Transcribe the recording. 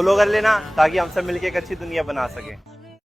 Follow कर लेना ताकि हम सब मिलकर एक अच्छी दुनिया बना सकें।